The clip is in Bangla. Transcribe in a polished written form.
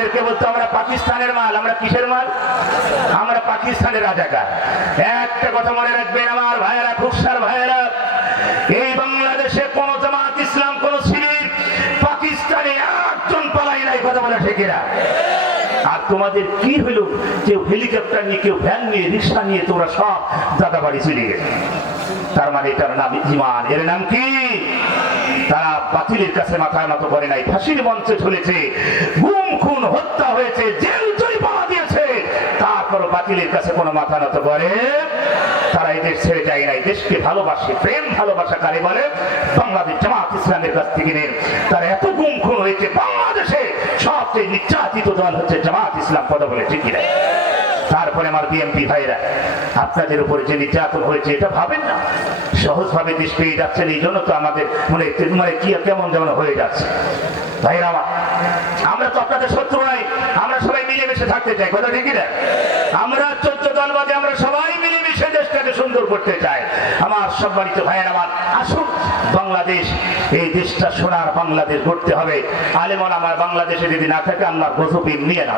আমাদেরকে বলতো আমরা পাকিস্তানের মাল। আমরা কিসের মাল? আমরা পাকিস্তানের রাজাকার। একটা কথা মনে রাখবেন আমার ভাইয়েরা, খুবসার ভাইয়েরা, এই বাংলাদেশে কোন জামাত ইসলাম, কোন শিবির পাকিস্তানে একজন পালাই নাই। কথা বলা ঠিক না? আর তোমাদের কি হলো? কেউ হেলিকপ্টার নিয়ে, কেউ ভ্যান নিয়ে, রিক্সা নিয়ে তোমরা সব দাদা বাড়ি চলে গেছে। তার মানে এটার নাম ঈমান। এর নাম কি? তারা বাতিলের কাছে মাথা নত করে নাই, ফাঁসির মঞ্চে ঝুলেছে, গুম খুন হত্যা হয়েছে, জেল জরিমানা দিয়েছে, তারপর বাতিলের কাছে কোনো মাথা নত করে তারা এই দেশ ছেড়ে যায় নাই। দেশকে ভালোবাসে। প্রেম ভালোবাসা কারে বলে? বাংলাদেশ জামাত ইসলামের কাছ থেকে নেন। তারা এত গুম খুন হয়েছে, বাংলাদেশে সবচেয়ে নির্যাতিত দল হচ্ছে জামাত ইসলাম। কথা বলে ঠিক কিনা? তারপরে আমার বিএনপি ভাইরা, আপনাদের উপরে যে নির্যাতন হয়েছে এটা ভাবেন না। সহজভাবে দেশ পেয়ে যাচ্ছেন, এই জন্য তো আমাদের মনে কি কেমন যেমন হয়ে যাচ্ছে। ভাইরা আমার, আমরা তো আপনাদের শত্রু নাই, আমরা সবাই মিলেমিশে থাকতে চাই। কথা ঠিক না? আমরা 14 দল বাদে আমরা সবাই মিলেমিশে দেশটাকে সুন্দর করতে চাই। আমার সম্মানিত ভাইয়েরা আমার, আসুন বাংলাদেশ, এই দেশটা সোনার বাংলাদেশ করতে হবে। আলেম ওলামা আমার বাংলাদেশে যদি না থাকে আল্লাহর গজব নিয়ে না।